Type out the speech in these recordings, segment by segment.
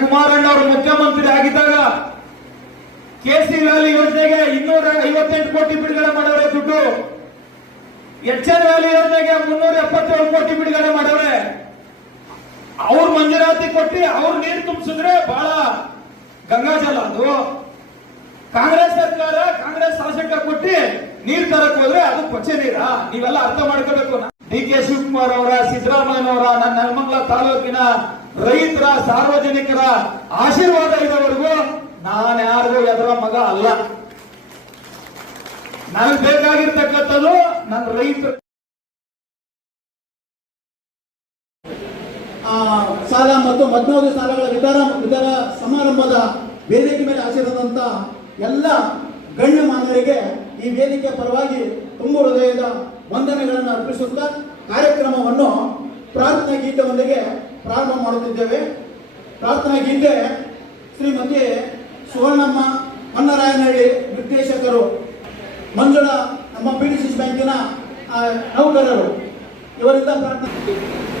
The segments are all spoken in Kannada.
ಕುಮಾರಣ್ಣ ಅವರು ಮುಖ್ಯಮಂತ್ರಿ ಆಗಿದ್ದಾಗ ಕೆಸಿ ವ್ಯಾಲಿ ಯೋಜನೆಗೆ ಇನ್ನೂರ ಐವತ್ತೆಂಟು ಕೋಟಿ ಬಿಡುಗಡೆ ಮಾಡವ್ರೆ ದುಡ್ಡು. ಎಚ್ ಎನ್ ವ್ಯಾಲಿ ಯೋಜನೆಗೆ ಮುನ್ನೂರ ಎಪ್ಪತ್ತೇಳು ಕೋಟಿ ಬಿಡುಗಡೆ ಮಾಡವ್ರೆ ಅವ್ರ ಮಂಜೂರಾತಿ ಕೊಟ್ಟು ಅವ್ರ ನೀರು ತುಂಬಿಸಿದ್ರೆ ಬಹಳ ಗಂಗಾಜಲ ಅದು. ಕಾಂಗ್ರೆಸ್ ಸರ್ಕಾರ ಕಾಂಗ್ರೆಸ್ ಶಾಸಕ ಕೊಟ್ಟು ನೀರ್ ತರಕ್ ಹೋದ್ರೆ ಅದು ಕೊಚ್ಚೆ ನೀರ. ನೀವೆಲ್ಲ ಅರ್ಥ ಮಾಡ್ಕೋಬೇಕು. ಡಿ ಕೆ ಶಿವಕುಮಾರ್ ಅವರ ಸಿದ್ದರಾಮಯ್ಯನವರ ನನ್ನ ನೆಲಮಂಗಲ ತಾಲೂಕಿನ ರೈತರ ಸಾರ್ವಜನಿಕರ ಆಶೀರ್ವಾದ ಇರೋವರೆಗೂ ನಾನು ಯಾರಿಗೂ ಎದರ ಮಗ ಅಲ್ಲ. ನನಗೆ ಬೇಕಾಗಿರ್ತಕ್ಕಂಥದ್ದು ನನ್ನ ರೈತರು. ಸಾಲ ಮತ್ತು ಮಧ್ಯವರ್ತಿ ಸಾಲಗಳ ವಿಧಾನ ವಿಧಾನ ಸಮಾರಂಭದ ವೇದಿಕೆ ಮೇಲೆ ಆಶೀರ್ವಾದಂತ ಎಲ್ಲ ಗಣ್ಯಮಾನ್ಯರಿಗೆ ಈ ವೇದಿಕೆ ಪರವಾಗಿ ತುಂಬ ಹೃದಯದ ವಂದನೆಗಳನ್ನು ಅರ್ಪಿಸುತ್ತಾ ಕಾರ್ಯಕ್ರಮವನ್ನು ಪ್ರಾರ್ಥನಾ ಗೀತೆಯೊಂದಿಗೆ ಪ್ರಾರಂಭ ಮಾಡುತ್ತಿದ್ದೇವೆ. ಪ್ರಾರ್ಥನಾ ಗೀತೆ ಶ್ರೀಮತಿ ಸುವರ್ಣಮ್ಮ ಹೊನ್ನರಾಯನಹಳ್ಳಿ ನಿರ್ದೇಶಕರು, ಮಂಜುಳಾ ನಮ್ಮ ಪಿ ಡಿ ಸಿ ಬ್ಯಾಂಕಿನ ನೌಕರರು. ಇವರಿಂದ ಪ್ರಾರ್ಥನೆ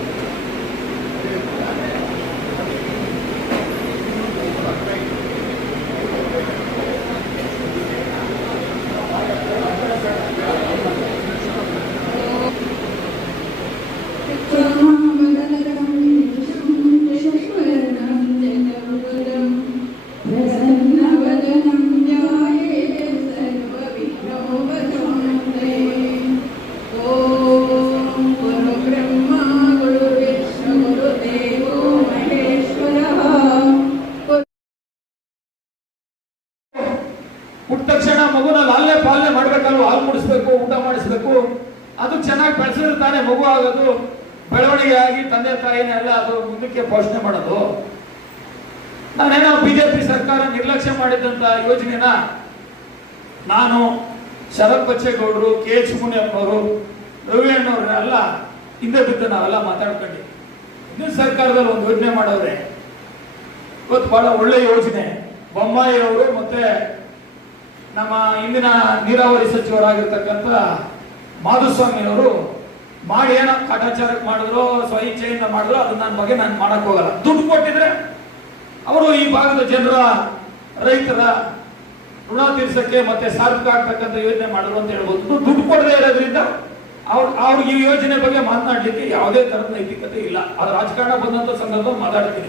ಆಗಿ ತಂದೆ ತಾಯಿನೆಲ್ಲ ಅದು ಮುಂದಕ್ಕೆ ಪೋಷಣೆ ಮಾಡೋದು. ನಾನೇನೋ ಬಿಜೆಪಿ ಸರ್ಕಾರ ನಿರ್ಲಕ್ಷ್ಯ ಮಾಡಿದಂತ ಯೋಜನೆನ ನಾನು ಶರತ್ ಬಚ್ಚೇಗೌಡರು, ಕೆ ಎಚ್ ಮುನಿಯಪ್ಪನವರು ರವಿ ಅಣ್ಣವ್ರನ್ನೆಲ್ಲ ಹಿಂದೆ ಬಿದ್ದು ನಾವೆಲ್ಲ ಮಾತಾಡ್ಕೊಂಡು. ಹಿಂದಿನ ಸರ್ಕಾರದಲ್ಲಿ ಒಂದು ಯೋಜನೆ ಮಾಡವ್ರೆ ಇವತ್ತು ಬಹಳ ಒಳ್ಳೆ ಯೋಜನೆ. ಬೊಮ್ಮಾಯಿ ಅವರು ಮತ್ತೆ ನಮ್ಮ ಇಂದಿನ ನೀರಾವರಿ ಸಚಿವರಾಗಿರ್ತಕ್ಕಂಥ ಮಾಧುಸ್ವಾಮಿ ಅವರು ಮಾಡಿ ಏನೋ ಕಾಟಾಚಾರಕ್ಕೆ ಮಾಡಿದ್ರು ಸ್ವ ಇಚ್ಛೆಯಿಂದ ಮಾಡಿದ್ರು ಅದು ನನ್ನ ಬಗ್ಗೆ ನಾನು ಮಾಡಕ್ ಹೋಗಲ್ಲ. ದುಡ್ಡು ಕೊಟ್ಟಿದ್ರೆ ಅವರು ಈ ಭಾಗದ ಜನರ, ರೈತರ ಋಣ ತೀರ್ಸಕ್ಕೆ ಮತ್ತೆ ಸಾರ್ಥಕ ಆಗ್ತಕ್ಕಂಥ ಯೋಜನೆ ಮಾಡಿದ್ರು ಅಂತ ಹೇಳ್ಬೋದು. ದುಡ್ಡು- ಕೊಡದೇ ಇರೋದ್ರಿಂದ ಅವ್ರ, ಅವ್ರಿಗೆ ಈ ಯೋಜನೆ ಬಗ್ಗೆ ಮಾತನಾಡ್ಲಿಕ್ಕೆ ಯಾವುದೇ ತರದ ನೈತಿಕತೆ ಇಲ್ಲ. ಅದು ರಾಜಕಾರಣ ಬಂದಂತ ಸಂದರ್ಭ ಮಾತಾಡ್ತೀನಿ.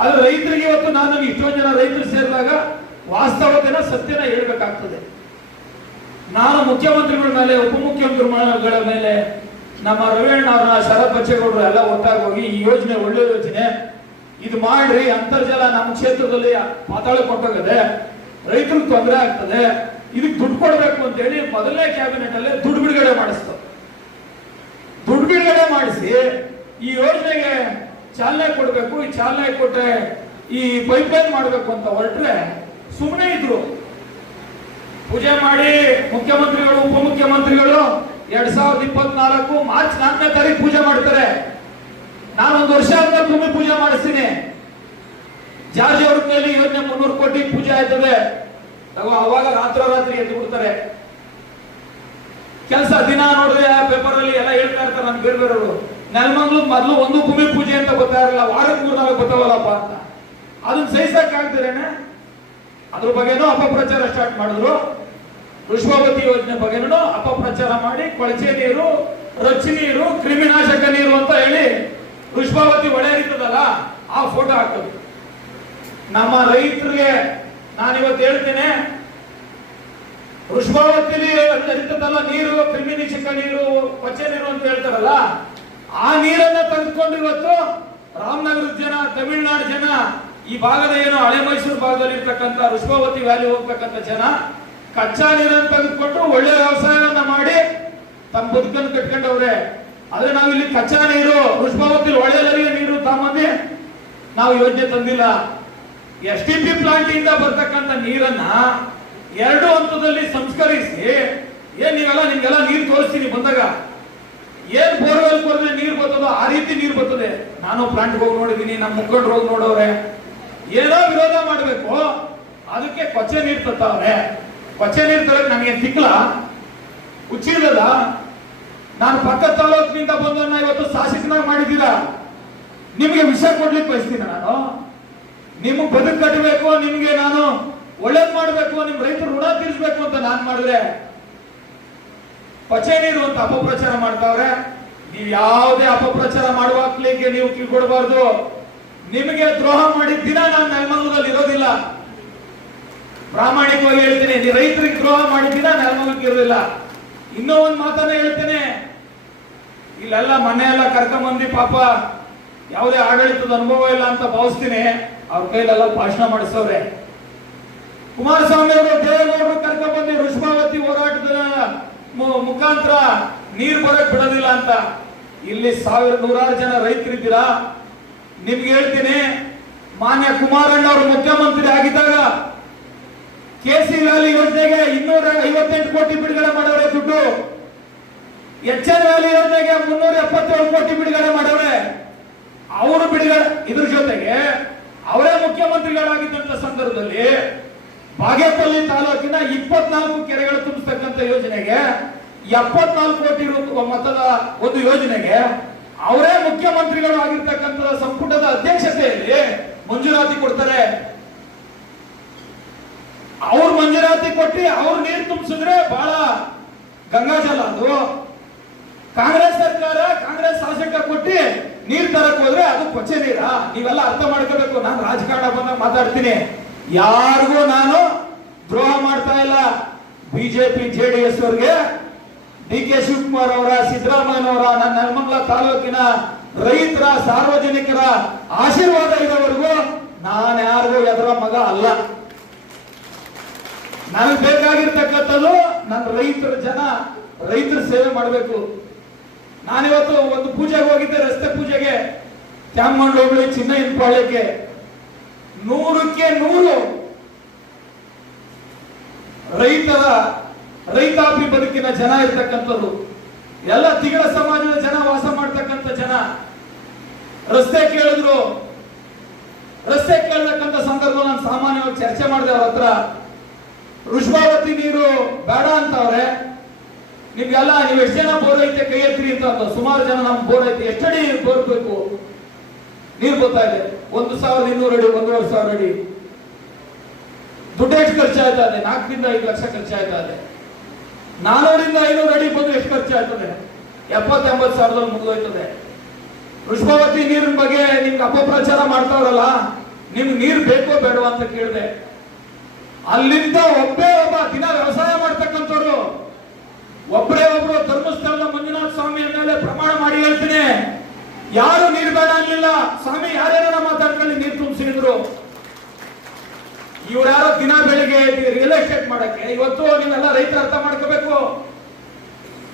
ಆದ್ರೆ ರೈತರಿಗೆ ಇವತ್ತು ನಾನು ಇಷ್ಟೋ ಜನ ರೈತರು ಸೇರಿದಾಗ ವಾಸ್ತವತೆನ ಸತ್ಯನ ಹೇಳ್ಬೇಕಾಗ್ತದೆ. ನಾನು ಮುಖ್ಯಮಂತ್ರಿಗಳ ಮೇಲೆ, ಉಪಮುಖ್ಯಮಂತ್ರಿಗಳ ಮೇಲೆ ನಮ್ಮ ರವಿಯಣ್ಣ ಅವ್ರನ್ನ ಶರತ್ ಎಲ್ಲ ಒಟ್ಟಾಗಿ ಹೋಗಿ ಈ ಯೋಜನೆ, ಒಳ್ಳೆ ಯೋಜನೆ. ಇದು ಮಾಡ್ರಿ, ಅಂತರ್ಜಲ ನಮ್ಮ ಕ್ಷೇತ್ರದಲ್ಲಿ ಪಾತಾಳ ಕೊಟ್ಟೋಗದೆ ರೈತರಿಗೆ ತೊಂದರೆ ಆಗ್ತದೆ, ಇದಕ್ಕೆ ದುಡ್ಡು ಕೊಡಬೇಕು ಅಂತ ಹೇಳಿ ಮೊದಲನೇ ಕ್ಯಾಬಿನೆಟ್ ಅಲ್ಲೇ ದುಡ್ಡು ಬಿಡುಗಡೆ ಮಾಡಿಸ್ತು. ದುಡ್ಡು ಬಿಡುಗಡೆ ಮಾಡಿಸಿ, ಈ ಯೋಜನೆಗೆ ಚಾಲನೆ ಕೊಡಬೇಕು, ಈ ಚಾಲನೆ ಕೊಟ್ಟರೆ ಈ ಪೈಪ್ ಲೈನ್ ಮಾಡಬೇಕು ಅಂತ ಹೊರಟ್ರೆ ಸುಮ್ಮನೆ ಇದ್ರು. ಪೂಜೆ ಮಾಡಿ ಮುಖ್ಯಮಂತ್ರಿಗಳು, ಉಪಮುಖ್ಯಮಂತ್ರಿಗಳು ಎರಡ್ ಸಾವಿರದ ಇಪ್ಪತ್ನಾಲ್ಕು ಮಾರ್ಚ್ ನಾಲ್ಕನೇ ತಾರೀಕು ಪೂಜೆ ಮಾಡ್ತಾರೆ. ನಾನೊಂದು ವರ್ಷ ಅಂತ ಭೂಮಿ ಪೂಜೆ ಮಾಡಿಸ್ತೀನಿ. ಜಾರ್ಜ್ ಅವ್ರ ಮೇಲೆ ಯೋಜನೆ ಮುನ್ನೂರು ಕೋಟಿ ಪೂಜೆ ಆಯ್ತದೆ. ಅವಾಗ ರಾತ್ರೋರಾತ್ರಿ ಎದ್ದು ಬಿಡ್ತಾರೆ. ಕೆಲಸ ದಿನ ನೋಡಿದ್ರೆ ಪೇಪರ್ ಅಲ್ಲಿ ಎಲ್ಲ ಹೇಳ್ತಾ ಇರ್ತಾರೆ ನನ್ ಬೇರೆ ಬೇರೆಯವರು ನೆಲಮಂಗ್ಲು ಮೊದಲು ಒಂದು ಭೂಮಿ ಪೂಜೆ ಅಂತ ಗೊತ್ತಾ ಇರಲ್ಲ, ವಾರಕ್ಕೆ ಮೂರ್ನಾಲ್ಕು ಗೊತ್ತಾವಲ್ಲಪ್ಪ ಅಂತ. ಅದನ್ನ ಸಹಿಸಕ್ ಆಗ್ತಿರೇನೆ ಅದ್ರ ಬಗ್ಗೆನೂ ಅಪಪ್ರಚಾರ ಸ್ಟಾರ್ಟ್ ಮಾಡಿದ್ರು. ವಿಶ್ವವತಿ ಯೋಜನೆ ಬಗ್ಗೆನೂ ಅಪಪ್ರಚಾರ ಮಾಡಿ, ಕೊಳಚೆ ನೀರು, ರಚ್ಚಿ ನೀರು, ಕ್ರಿಮಿನಾಶಕ ನೀರು ಅಂತ ಹೇಳಿ ಪುಷ್ಪಾವತಿ ಇರ್ತದಲ್ಲ, ಆ ಫೋಟೋ ಹಾಕೋದು. ನಮ್ಮ ರೈತರಿಗೆ ನಾನಿವತ್ತು ಹೇಳ್ತೇನೆ ಪುಷ್ಪಾವತಿಲಿ ಹರಿತದಲ್ಲ ನೀರು, ಕ್ರಿಮಿನಾಶಕ ನೀರು ಕೊಚ್ಚೆ ನೀರು ಅಂತ ಹೇಳ್ತಾರಲ್ಲ, ಆ ನೀರನ್ನ ತೆಗೆದುಕೊಂಡು ಇವತ್ತು ರಾಮನಗರದ ಜನ, ತಮಿಳುನಾಡು ಜನ, ಈ ಭಾಗದ ಏನು ಹಳೆ ಮೈಸೂರು ಭಾಗದಲ್ಲಿ ಇರ್ತಕ್ಕಂಥ ಋಷ್ಭಾವತಿ ವ್ಯಾಲಿ ಹೋಗ್ತಕ್ಕಂಥ ಜನ ಕಚ್ಚಾ ನೀರನ್ನು ತೆಗೆದುಕೊಂಡು ಒಳ್ಳೆ ವ್ಯವಸಾಯವನ್ನ ಮಾಡಿ ತಮ್ಮ ಬದುಕನ್ನು ಕಟ್ಕೊಂಡವ್ರೆ. ಆದ್ರೆ ನಾವು ಇಲ್ಲಿ ಕಚ್ಚಾ ನೀರು ವೃಷಭಾವತಿ ಒಳ್ಳೆಯ ನೀರು ತಮ್ಮಂದಿ ನಾವು ಯೋಜನೆ ತಂದಿಲ್ಲ. ಎಸ್ ಟಿ ಪಿ ಪ್ಲಾಂಟ್ ಇಂದ ಬರ್ತಕ್ಕಂಥ ನೀರನ್ನ ಎರಡು ಹಂತದಲ್ಲಿ ಸಂಸ್ಕರಿಸಿ, ಏನ್ ನೀವೆಲ್ಲ, ನಿಮ್ಗೆಲ್ಲ ನೀರು ತೋರಿಸ್ತೀನಿ ಬಂದಾಗ. ಏನ್ ಬೋರ್ವೆಲ್ ಕೊರದೆ ನೀರು ಬರ್ತದೋ ಆ ರೀತಿ ನೀರು ಬರ್ತದೆ. ನಾನು ಪ್ಲಾಂಟ್ ಹೋಗಿ ನೋಡಿದೀನಿ ನಮ್ಮ ಮುಖಂಡರು ಹೋಗಿ ನೋಡವ್ರೆ. ಏನೋ ವಿರೋಧ ಮಾಡ್ಬೇಕು, ಅದಕ್ಕೆ ಕೊಚ್ಚೆ ನೀರು ತತ್ತವ್ರೆ ಕೊಚ್ಚೆ ನೀರು ತರಕ್ ನನಗೆ ಸಿಕ್ಕಲ್ಲ. ಹುಚ್ಚಿಲ್ಲದ ನಾನು ಪಕ್ಕ ತಾಲೂಕಿನಿಂದ ಬಂದವನ್ನ ಇವತ್ತು ಶಾಸಕನಾಗಿ ಮಾಡಿದ್ದೀರಾ. ನಿಮಗೆ ವಿಷ ಕೊಡ್ಲಿಕ್ಕೆ ಬಯಸ್ತೀನಿ ನಾನು. ನಿಮಗೆ ಬದುಕು ಕಟ್ಟಬೇಕು ನಿಮಗೆ ನಾನು ಒಳ್ಳೇದ್ ಮಾಡಬೇಕು, ನಿಮ್ ರೈತರು ಋಣ ತೀರಿಸಬೇಕು ಅಂತ ನಾನು ಮಾಡಿದ್ರೆ ಪಚೆ ನೀರು ಅಂತ ಅಪಪ್ರಚಾರ ಮಾಡ್ತಾವ್ರೆ. ನೀವು ಯಾವುದೇ ಅಪಪ್ರಚಾರ ಮಾಡುವಾಗ್ಲಿಕ್ಕೆ ನೀವು ಕಿಳ್ಕೊಡ್ಬಾರ್ದು ನಿಮಗೆ ದ್ರೋಹ ಮಾಡಿದ ದಿನ ನಾನು ಇರೋದಿಲ್ಲ ಪ್ರಾಮಾಣಿಕವಾಗಿ ಹೇಳ್ತೇನೆ, ನೀ ರೈತರಿಗೆ ದ್ರೋಹ ಮಾಡಿದ್ದೀರಾ ಇರೋದಿಲ್ಲ. ಇನ್ನೂ ಒಂದು ಮಾತನ್ನ ಹೇಳ್ತೇನೆ. ಇಲ್ಲೆಲ್ಲ ಮನೆ ಎಲ್ಲ ಕರ್ಕೊಂಬಂದು ಪಾಪ ಯಾವುದೇ ಆಡಳಿತದ ಅನುಭವ ಇಲ್ಲ ಅಂತ ಭಾವಿಸ್ತೀನಿ. ಅವ್ರ ಕೈಲೆಲ್ಲ ಭಾಷಣ ಮಾಡಿಸೋರೆ ಕುಮಾರಸ್ವಾಮಿ ಅವರು ದೇವೇಗೌಡರು ಕರ್ಕೊಂಡ್ಬಂದು ಋಷ್ಮಾವತಿ ಹೋರಾಟದ ಮುಖಾಂತರ ನೀರು ಬರಕ್ ಬಿಡೋದಿಲ್ಲ ಅಂತ. ಇಲ್ಲಿ ಸಾವಿರ ನೂರಾರು ಜನ ರೈತರಿದ್ದೀರಾ? ನಿಮ್ಗೆ ಹೇಳ್ತೀನಿ, ಮಾನ್ಯ ಕುಮಾರಣ್ಣ ಅವರು ಮುಖ್ಯಮಂತ್ರಿ ಆಗಿದ್ದಾಗ ಕೆ ಸಿ ವ್ಯಾಲಿ ಯೋಜನೆಗೆ ಇನ್ನೂರ ಐವತ್ತೆಂಟು ಕೋಟಿ ಬಿಡುಗಡೆ ಮಾಡವ್ರೆ ದುಡ್ಡು. ಎಚ್ ಎನ್ ವ್ಯಾಲಿ ಯೋಜನೆಗೆ ಮುನ್ನೂರ ಎಪ್ಪತ್ತೇಳು ಕೋಟಿ ಬಿಡುಗಡೆ ಮಾಡವ್ರೆ. ಅವರು ಬಿಡುಗಡೆ, ಇದ್ರ ಜೊತೆಗೆ ಅವರೇ ಮುಖ್ಯಮಂತ್ರಿಗಳಾಗಿದ್ದಂತ ಸಂದರ್ಭದಲ್ಲಿ ಬಾಗೇಪಲ್ಲಿ ತಾಲೂಕಿನ ಇಪ್ಪತ್ನಾಲ್ಕು ಕೆರೆಗಳು ತುಂಬಿಸ್ತಕ್ಕಂಥ ಯೋಜನೆಗೆ ಎಪ್ಪತ್ನಾಲ್ಕು ಕೋಟಿ ಮತದ ಒಂದು ಯೋಜನೆಗೆ ಅವರೇ ಮುಖ್ಯಮಂತ್ರಿಗಳು ಆಗಿರ್ತಕ್ಕಂಥ ಸಂಪುಟದ ಅಧ್ಯಕ್ಷತೆಯಲ್ಲಿ ಮಂಜೂರಾತಿ ಕೊಡ್ತಾರೆ. ಅವ್ರು ಮಂಜೂರಾತಿ ಕೊಟ್ಟು ಅವ್ರು ನೀರು ತುಂಬಿಸಿದ್ರೆ ಬಹಳ ಗಂಗಾಜಲ ಅದು. ಕಾಂಗ್ರೆಸ್ ಸರ್ಕಾರ ಕಾಂಗ್ರೆಸ್ ಶಾಸಕ ಕೊಟ್ಟು ನೀರ್ ತರಕ್ ಹೋದ್ರೆ ಅದು ಕೊಚ್ಚೆ ನೀರ. ನೀವೆಲ್ಲ ಅರ್ಥ ಮಾಡ್ಕೋಬೇಕು. ನಾನು ರಾಜಕಾರಣ ಬಂದ ಮಾತಾಡ್ತೀನಿ. ಯಾರಿಗೂ ನಾನು ದ್ರೋಹ ಮಾಡ್ತಾ ಇಲ್ಲ. ಬಿಜೆಪಿ ಎಸ್ ಅವ್ರಿಗೆ. ಡಿ ಕೆ ಶಿವಕುಮಾರ್ ಅವರ ಸಿದ್ದರಾಮಯ್ಯನವರ ನನ್ನ ನೆಲಮಂಗಲ ತಾಲೂಕಿನ ರೈತರ, ಸಾರ್ವಜನಿಕರ ಆಶೀರ್ವಾದ ಇದ್ದವರೆಗೂ ನಾನು ಯಾರಿಗೂ ಎದರ ಮಗ ಅಲ್ಲ. ನನಗೆ ಬೇಕಾಗಿರ್ತಕ್ಕಂಥದ್ದು ನನ್ನ ರೈತರ ಜನ ರೈತರ ಸೇವೆ ಮಾಡಬೇಕು. ನಾನಿವತ್ತು ಒಂದು ಪೂಜೆಗೆ ಹೋಗಿದ್ದೆ, ರಸ್ತೆ ಪೂಜೆಗೆ. ತ್ಯಾಮಂಡ್ ಹೋಗ್ಲಿ ಚಿನ್ನ ಇನ್ಪಾಳ್ಯಕ್ಕೆ ನೂರಕ್ಕೆ ನೂರು ರೈತರ ರೈತಾಪಿ ಬದುಕಿನ ಜನ ಇರ್ತಕ್ಕಂಥದ್ದು. ಎಲ್ಲ ತಿಗಳ ಸಮಾಜದ ಜನ, ವಾಸ ಮಾಡ್ತಕ್ಕಂಥ ಜನ. ರಸ್ತೆ ಕೇಳಿದ್ರು. ರಸ್ತೆ ಕೇಳತಕ್ಕಂಥ ಸಂದರ್ಭ ನಾನು ಸಾಮಾನ್ಯವಾಗಿ ಚರ್ಚೆ ಮಾಡಿದೆ ಅವ್ರ ಹತ್ರ. ಋಷ್ಮಾವತಿ ನೀರು ಬೇಡ ಅಂತವ್ರೆ. ನಿಮ್ಗೆಲ್ಲ ನೀವು ಎಷ್ಟು ಜನ ಬೋರ್ ಐತೆ, ಕೈ ಎತ್ತಿರಿ ಅಂತ ಅಂದ್ರು. ಸುಮಾರು ಜನ ನಮ್ ಬೋರ್ ಐತೆ. ಎಷ್ಟಡಿ ಬೋರ್ ಬೇಕು? ನೀರು ಗೊತ್ತಾ ಇದೆ. ಒಂದು ಸಾವಿರದ ಇನ್ನೂರು ಅಡಿ, ಒಂದೂವರೆ ಸಾವಿರ ಅಡಿ. ದುಡ್ಡು ಎಷ್ಟು ಖರ್ಚಾಯ್ತಾ ಇದೆ? ನಾಲ್ಕರಿಂದ ಐದು ಲಕ್ಷ ಖರ್ಚಾಯ್ತಾ ಇದೆ. ನಾನೂರಿಂದ ಐನೂರು ಅಡಿ ಬಂದ್ರೆ ಎಷ್ಟು ಖರ್ಚು ಆಯ್ತದೆ ಎಪ್ಪತ್ತೆಂಬತ್ತು ಸಾವಿರದಲ್ಲಿ ಮುಗಿದೋಯ್ತದೆ. ಋಷ್ಮಾವತಿ ನೀರಿನ ಬಗ್ಗೆ ನಿಮ್ಗೆ ಅಪಪ್ರಚಾರ ಮಾಡ್ತಾವ್ರಲ್ಲ, ನಿಮ್ಗೆ ನೀರು ಬೇಕೋ ಬೇಡವಾ ಅಂತ ಕೇಳಿದೆ. ಅಲ್ಲಿಂದ ಒಬ್ಬೇ ಒಬ್ಬ ದಿನ ವ್ಯವಸಾಯ ಮಾಡ್ತಕ್ಕಂಥವ್ರು. ಒಬ್ಬರೇ ಒಬ್ರು ಧರ್ಮಸ್ಥಳದ ಮಂಜುನಾಥ ಸ್ವಾಮಿ ಮೇಲೆ ಪ್ರಮಾಣ ಮಾಡಿ ಹೇಳ್ತೀನಿ. ಯಾರು ನೀರು ಬೇಡ ಅನ್ನಲಿಲ್ಲ ಸ್ವಾಮಿ ಯಾರ್ಯಾರ ಮಾತಾಡ್ಕೊಂಡು ನೀರು ತುಂಬಿಸಿದ್ರು? ಇವ್ರು ಯಾರೋ ದಿನ ಬೆಳಿಗ್ಗೆ ರಿಯಲ್ ಎಸ್ಟೇಟ್ ಮಾಡಕ್ಕೆ, ಇವತ್ತು ನೀವೆಲ್ಲ ರೈತರು ಅರ್ಥ ಮಾಡ್ಕೋಬೇಕು.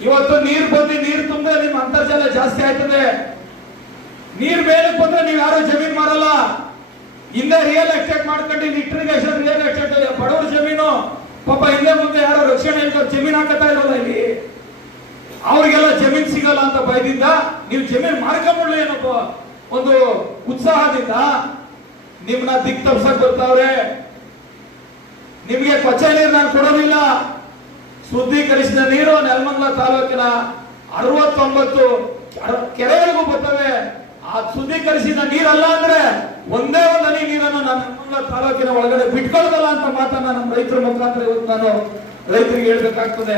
ಇವತ್ತು ನೀರು ಬಂದು ನೀರು ತುಂಬಿದ್ರೆ ನಿಮ್ಮ ಅಂತರ್ಜಲ ಜಾಸ್ತಿ ಆಯ್ತದೆ. ನೀರ್ ಮೇಲಕ್ಕೆ ಬಂದ್ರೆ ನೀವು ಯಾರು ಜಮೀನ್ ಮಾರಲ್ಲ. ಹಿಂದೆ ರಿಯಲ್ ಎಸ್ಟೇಟ್ ಮಾಡ್ಕೊಂಡು ಇಟ್ರಿಗೇಷನ್ ರಿಯಲ್ ಎಸ್ಟೇಟ್ ಬಡವ್ರ ಜಮೀನು, ಪಾಪ ಹಿಂದೆ ಮುಂದೆ ಯಾರೋ ರಕ್ಷಣೆ ಅಂತ ಜಮೀನ್ ಹಾಕತಾ ಇರೋಲ್ಲ ಇಲ್ಲಿ. ಅವ್ರಿಗೆಲ್ಲ ಜಮೀನ್ ಸಿಗಲ್ಲ ಅಂತ ಭಯದಿಂದ ನೀವು ಜಮೀನ್ ಮಾಡ್ಕೊಂಡ್ಬಿಡ್ಲಿ ಏನಪ್ಪ ಒಂದು ಉತ್ಸಾಹದಿಂದ ನಿಮ್ನ ದಿಕ್ ತಪ್ಸಕ್ ಬರ್ತಾವ್ರೆ. ನಿಮ್ಗೆ ಕೊಚ್ಚೆ ನೀರು ನಾನು ಕೊಡೋದಿಲ್ಲ. ಶುದ್ಧೀಕರಿಸಿದ ನೀರು ನೆಲಮಂಗಲ ತಾಲೂಕಿನ ಅರವತ್ತೊಂಬತ್ತು ಅರ- ಕೆರೆಗಳಿಗೂ ಬರ್ತವೆ. ಆ ಶುದ್ಧೀಕರಿಸಿದ ನೀರಲ್ಲ ಅಂದ್ರೆ ಒಂದೇ ಒಂದು ಹನಿ ನೀರನ್ನು ನಾನು ತಾಲೂಕಿನ ಒಳಗಡೆ ಬಿಟ್ಕೊಳ್ಳೋದಲ್ಲ ಅಂತ ಮಾತನ್ನ ನಮ್ಮ ರೈತರ ಮುಖಾಂತರ ಇವತ್ತು ನಾನು ರೈತರಿಗೆ ಹೇಳ್ಬೇಕಾಗ್ತದೆ.